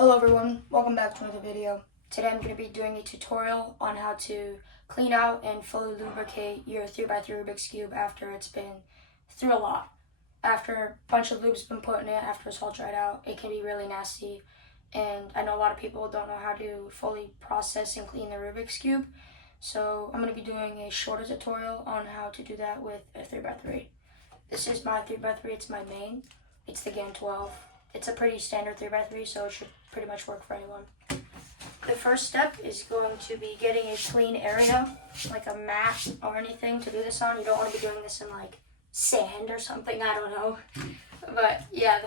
Hello everyone, welcome back to another video. Today I'm going to be doing a tutorial on how to clean out and fully lubricate your 3x3 Rubik's Cube after it's been through a lot. After a bunch of lube's been put in it, after it's all dried out, it can be really nasty. And I know a lot of people don't know how to fully process and clean the Rubik's Cube. So I'm going to be doing a shorter tutorial on how to do that with a 3x3. This is my 3x3, it's my main. It's the GAN 12. It's a pretty standard 3x3, so it should pretty much work for anyone. The first step is going to be getting a clean area, like a mat or anything to do this on. You don't want to be doing this in like sand or something, I don't know. But yeah,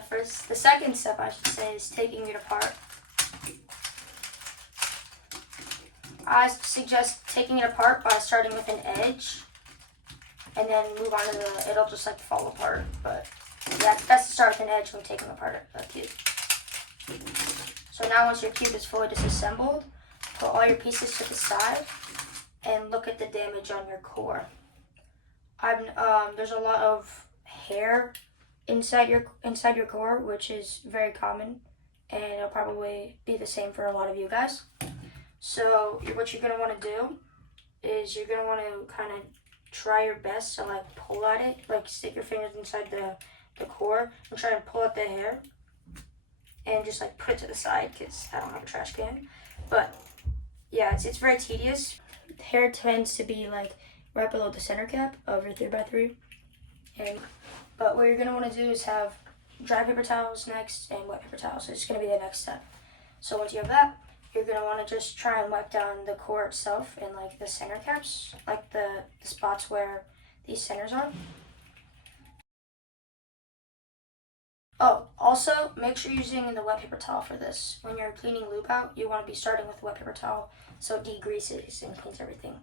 the second step I should say is taking it apart. I suggest taking it apart by starting with an edge and then move on to it'll just like fall apart, but yeah, it's best to start with an edge when taking apart a cube. So now once your cube is fully disassembled, put all your pieces to the side and look at the damage on your core. There's a lot of hair inside your core, which is very common, and it'll probably be the same for a lot of you guys. So what you're gonna want to do is you're gonna want to kind of try your best to like pull at it, like stick your fingers inside the core and try and pull out the hair and just like put it to the side because I don't have a trash can. But yeah, it's very tedious. The hair tends to be like right below the center cap of your 3x3. But what you're gonna want to do is have dry paper towels next and wet paper towels. So it's gonna be the next step. So once you have that, you're gonna want to just try and wipe down the core itself and like the center caps, like the spots where these centers are. Oh, also, make sure you're using the wet paper towel for this. When you're cleaning lube out, you want to be starting with the wet paper towel so it degreases and cleans everything.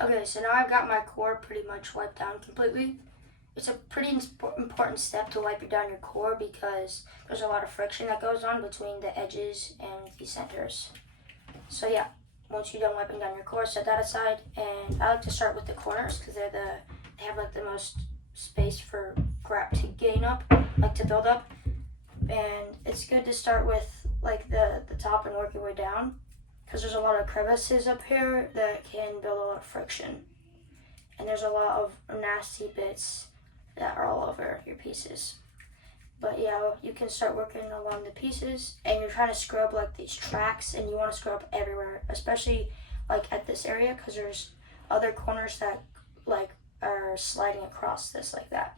Okay, so now I've got my core pretty much wiped down completely. It's a pretty important step to wipe down your core because there's a lot of friction that goes on between the edges and the centers. So yeah. Once you're done wiping down your core, set that aside, and I like to start with the corners because they have like the most space for crap to gain up, like to build up. And it's good to start with like the top and work your way down because there's a lot of crevices up here that can build a lot of friction. And there's a lot of nasty bits that are all over your pieces. But yeah, you can start working along the pieces and you're trying to scrub like these tracks and you want to scrub everywhere, especially like at this area because there's other corners that like are sliding across this like that.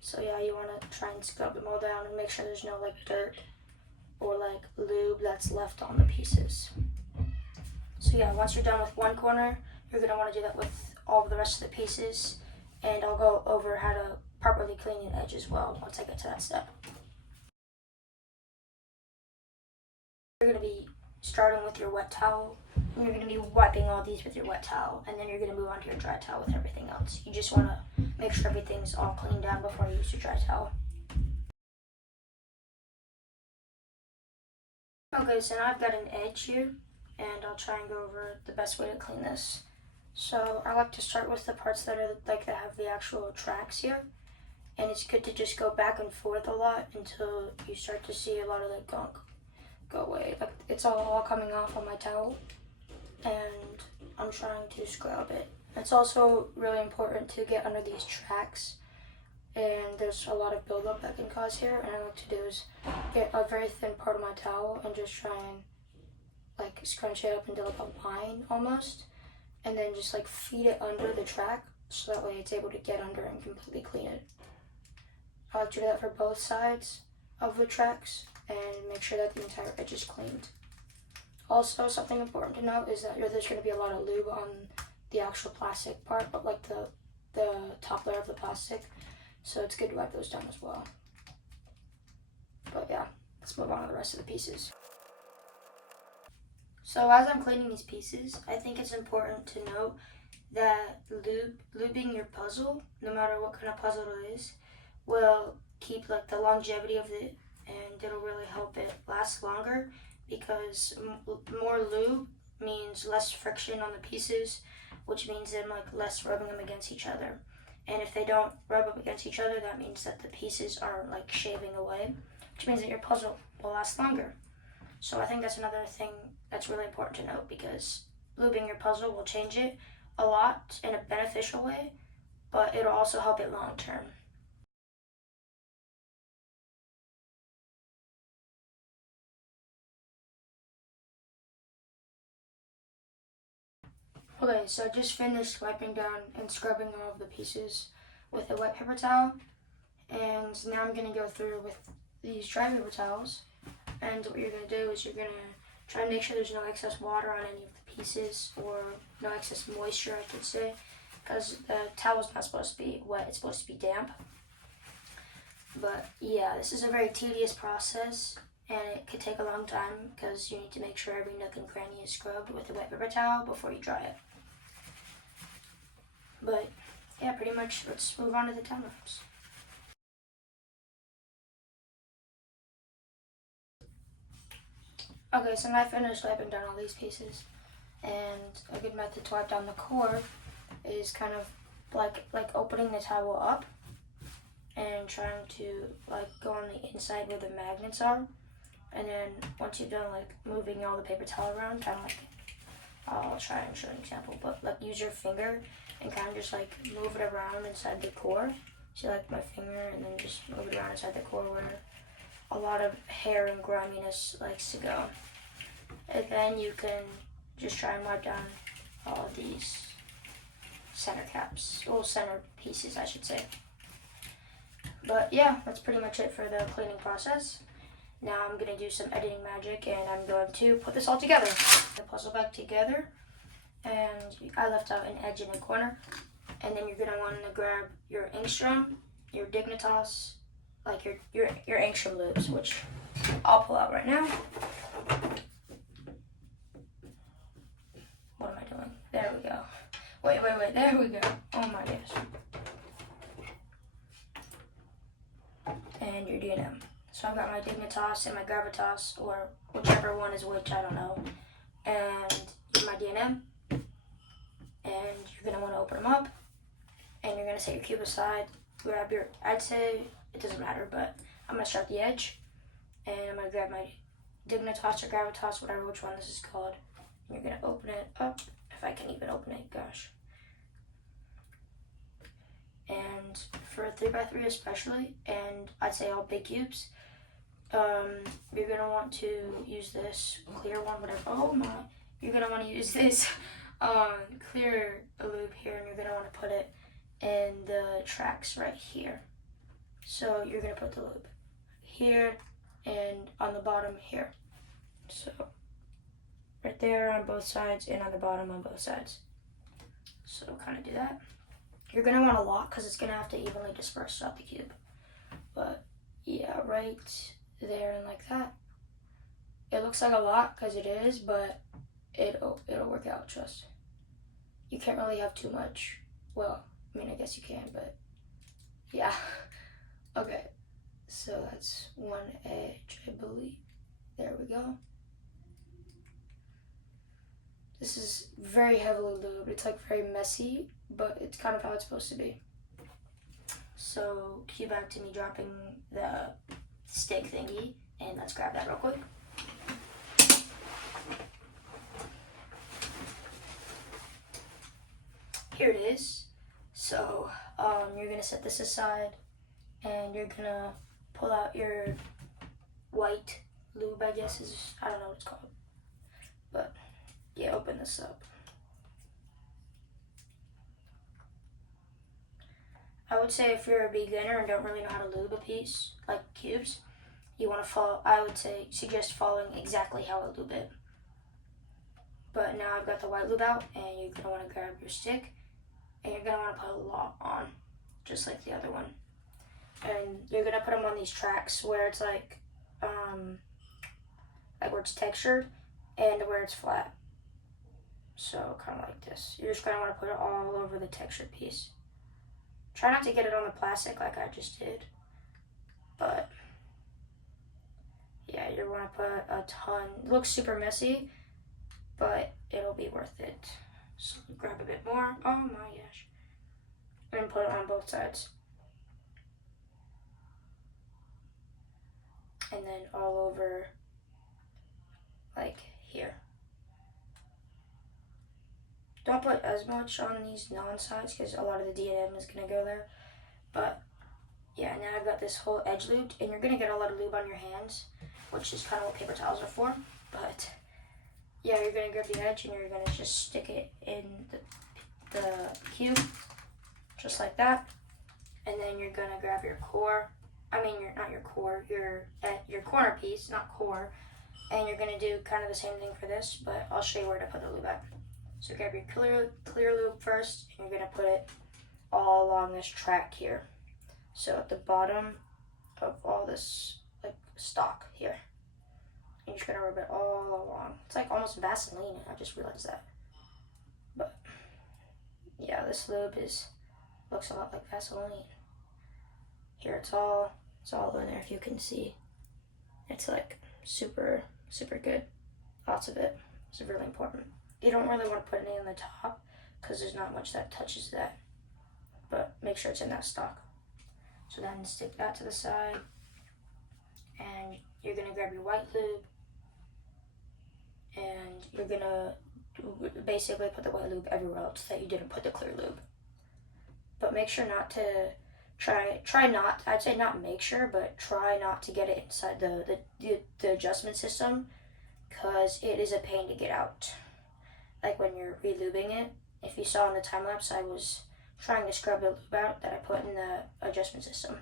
So yeah, you want to try and scrub them all down and make sure there's no like dirt or like lube that's left on the pieces. So yeah, once you're done with one corner, you're going to want to do that with all of the rest of the pieces, and I'll go over how to properly clean an edge as well once I get to that step. You're going to be starting with your wet towel, and you're going to be wiping all these with your wet towel, and then you're going to move on to your dry towel with everything else. You just want to make sure everything's all cleaned down before you use your dry towel. Okay, so now I've got an edge here, and I'll try and go over the best way to clean this. So I like to start with the parts that have the actual tracks here. And it's good to just go back and forth a lot until you start to see a lot of the gunk go away. Like it's all coming off on my towel, and I'm trying to scrub it. It's also really important to get under these tracks, and there's a lot of buildup that can cause here. And I like to do is get a very thin part of my towel and just try and like scrunch it up into like a line almost, and then just like feed it under the track so that way it's able to get under and completely clean it. I like to do that for both sides of the tracks and make sure that the entire edge is cleaned. Also, something important to note is that there's going to be a lot of lube on the actual plastic part, but like the top layer of the plastic, so it's good to wipe those down as well. But yeah, let's move on to the rest of the pieces. So as I'm cleaning these pieces, I think it's important to note that lubing your puzzle, no matter what kind of puzzle it is, will keep like the longevity of it, and it'll really help it last longer because more lube means less friction on the pieces, which means then like less rubbing them against each other. And if they don't rub up against each other, that means that the pieces aren't like shaving away, which means that your puzzle will last longer. So I think that's another thing that's really important to note, because lubing your puzzle will change it a lot in a beneficial way, but it'll also help it long term. Okay, so I just finished wiping down and scrubbing all of the pieces with a wet paper towel, and now I'm going to go through with these dry paper towels. And what you're going to do is you're going to try to make sure there's no excess water on any of the pieces, or no excess moisture, I could say, because the towel's not supposed to be wet, it's supposed to be damp. But yeah, this is a very tedious process, and it could take a long time because you need to make sure every nook and cranny is scrubbed with a wet paper towel before you dry it. But yeah, pretty much let's move on to the time lapse. Okay, so now I finished wiping down all these pieces, and a good method to wipe down the core is kind of like opening the towel up and trying to like go on the inside where the magnets are, and then once you've done like moving all the paper towel around, kind of like, I'll try and show an example, but like use your finger and kind of just like move it around inside the core. See, like my finger, and then just move it around inside the core where a lot of hair and griminess likes to go. And then you can just try and wipe down all of these center caps, or center pieces, I should say. But yeah, that's pretty much it for the cleaning process. Now I'm going to do some editing magic, and I'm going to put this all together. The puzzle back together, and I left out an edge in the corner. And then you're going to want to grab your Angstrom, your Dignitas, like your Angstrom lubes, which I'll pull out right now. What am I doing? There we go. Wait, there we go. Oh my gosh. And your D&M. So I've got my Dignitas and my Gravitas, or whichever one is which, I don't know. And my D&M. And you're going to want to open them up. And you're going to set your cube aside. Grab your, I'd say, it doesn't matter, but I'm going to start the edge. And I'm going to grab my Dignitas or Gravitas, whatever, which one this is called. And you're going to open it up, if I can even open it, gosh. And for 3x3 especially, and I'd say all big cubes, you're going to want to use this clear one, whatever. Oh my. You're going to want to use this clear lube here, and you're going to want to put it in the tracks right here. So you're going to put the lube here and on the bottom here. So right there on both sides, and on the bottom on both sides. So kind of do that. You're going to want a lot because it's going to have to evenly disperse throughout the cube. But yeah, right there and like that. It looks like a lot because it is, but it'll work out, trust. You can't really have too much. Well, I mean, I guess you can, but yeah. Okay, so that's one edge, I believe. There we go. This is very heavily lubed. It's like very messy, but it's kind of how it's supposed to be. So cue back to me dropping the stick thingy, and let's grab that real quick. Here it is. So you're gonna set this aside, and you're gonna pull out your white lube, I guess is, I don't know what it's called, but yeah, open this up. I would say if you're a beginner and don't really know how to lube a piece, like cubes, you want to follow, I would say, suggest following exactly how I lube it. But now I've got the white lube out, and you're going to want to grab your stick, and you're going to want to put a lot on, just like the other one. And you're going to put them on these tracks where it's like where it's textured and where it's flat. So kind of like this. You're just going to want to put it all over the textured piece. Try not to get it on the plastic like I just did. But yeah, you want to put a ton. It looks super messy, but it'll be worth it. So grab a bit more. Oh my gosh. and put it on both sides. And then all over, like here. Don't put as much on these non-sides because a lot of the D&M is going to go there. But yeah, now I've got this whole edge lubed, and you're going to get a lot of lube on your hands, which is kind of what paper towels are for. But yeah, you're going to grab the edge and you're going to just stick it in the cube, just like that. And then you're going to grab your core. Not your core, your corner piece, not core. And you're going to do kind of the same thing for this, but I'll show you where to put the lube at. So grab your clear lube first, and you're going to put it all along this track here. So at the bottom of all this like stock here. And you're just going to rub it all along. It's like almost Vaseline, I just realized that. But yeah, this lube looks a lot like Vaseline. Here it's all in there if you can see. It's like super, super good. Lots of it. It's really important. You don't really want to put any on the top because there's not much that touches that. But make sure it's in that stock. So then stick that to the side. And you're going to grab your white lube. And you're going to basically put the white lube everywhere else that you didn't put the clear lube. But make sure not to I'd say not make sure, but try not to get it inside the adjustment system because it is a pain to get out. Like when you're re-lubing it, if you saw in the time lapse, I was trying to scrub the lube out that I put in the adjustment system.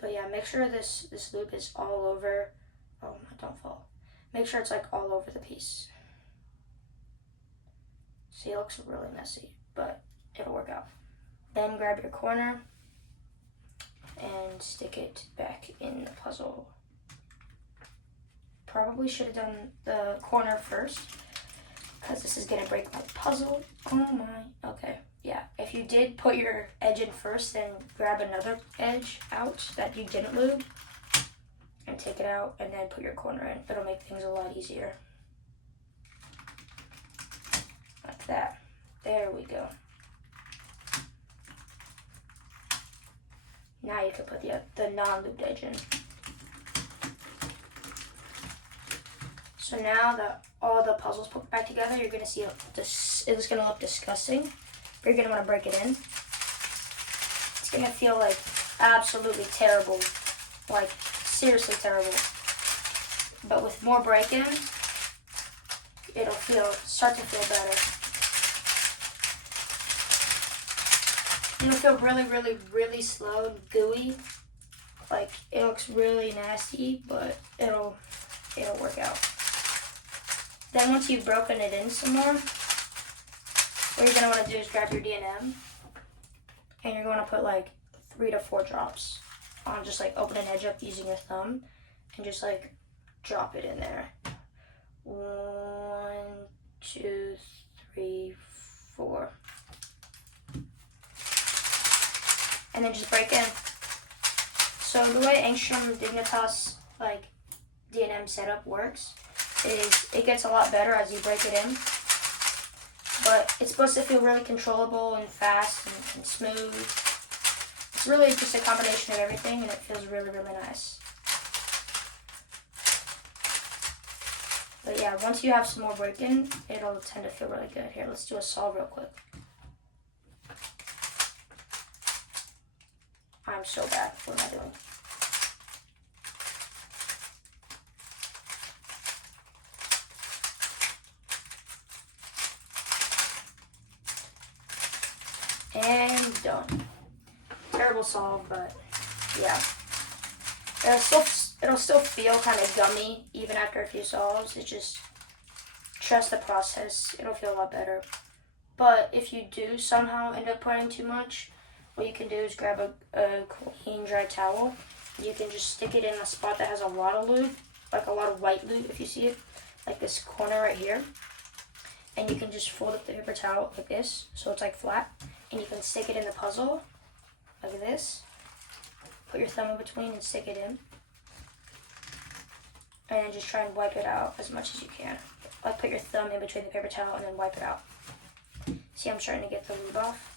But yeah, make sure this lube is all over. Oh, don't fall. Make sure it's like all over the piece. See, it looks really messy, but it'll work out. Then grab your corner and stick it back in the puzzle. Probably should have done the corner first because this is gonna break my puzzle. Oh my, okay, yeah. If you did put your edge in first, then grab another edge out that you didn't lube and take it out and then put your corner in. It'll make things a lot easier. Like that, there we go. Now you can put the non-lubed edge in. So now that all the puzzles put back together, you're gonna see it's gonna look disgusting. But you're gonna want to break it in. It's gonna feel like absolutely terrible, like seriously terrible. But with more break-in, it'll start to feel better. It'll feel really, really, really slow and gooey. Like, it looks really nasty, but it'll work out. Then once you've broken it in some more, what you're gonna want to do is grab your D&M, and you're going to put like 3 to 4 drops on. Just like open an edge up using your thumb, and just like drop it in there. 1, 2, 3, 4. And then just break in. So the way Angstrom Dignitas like D&M setup works is it gets a lot better as you break it in. But it's supposed to feel really controllable and fast and smooth. It's really just a combination of everything, and it feels really, really nice. But yeah, once you have some more break-in, it'll tend to feel really good. Here, let's do a solve real quick. I'm so bad. What am I doing? And done. Terrible solve, but yeah. It'll still feel kind of gummy even after a few solves. It's just trust the process. It'll feel a lot better. But if you do somehow end up putting too much, what you can do is grab a clean, dry towel. You can just stick it in a spot that has a lot of lube, like a lot of white lube if you see it, like this corner right here. And you can just fold up the paper towel like this, so it's like flat. And you can stick it in the puzzle, like this. Put your thumb in between and stick it in. And then just try and wipe it out as much as you can. Like put your thumb in between the paper towel and then wipe it out. See, I'm starting to get the lube off.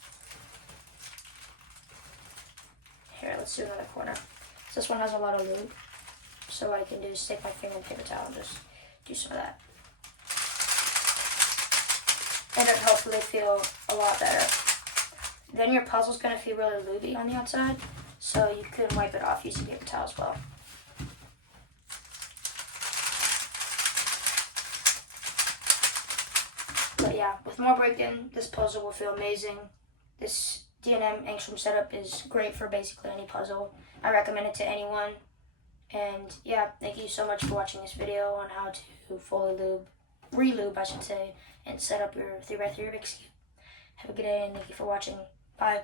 let's do another corner. So this one has a lot of lube. So what I can do is take my finger and paper towel and just do some of that. And it'll hopefully feel a lot better. Then your puzzle's going to feel really lubey on the outside, so you can wipe it off using paper towel as well. But yeah, with more break-in, this puzzle will feel amazing. This D&M Angstrom setup is great for basically any puzzle. I recommend it to anyone. And yeah, thank you so much for watching this video on how to fully lube, re-lube I should say, and set up your 3x3 Rubik's Cube. Have a good day and thank you for watching. Bye.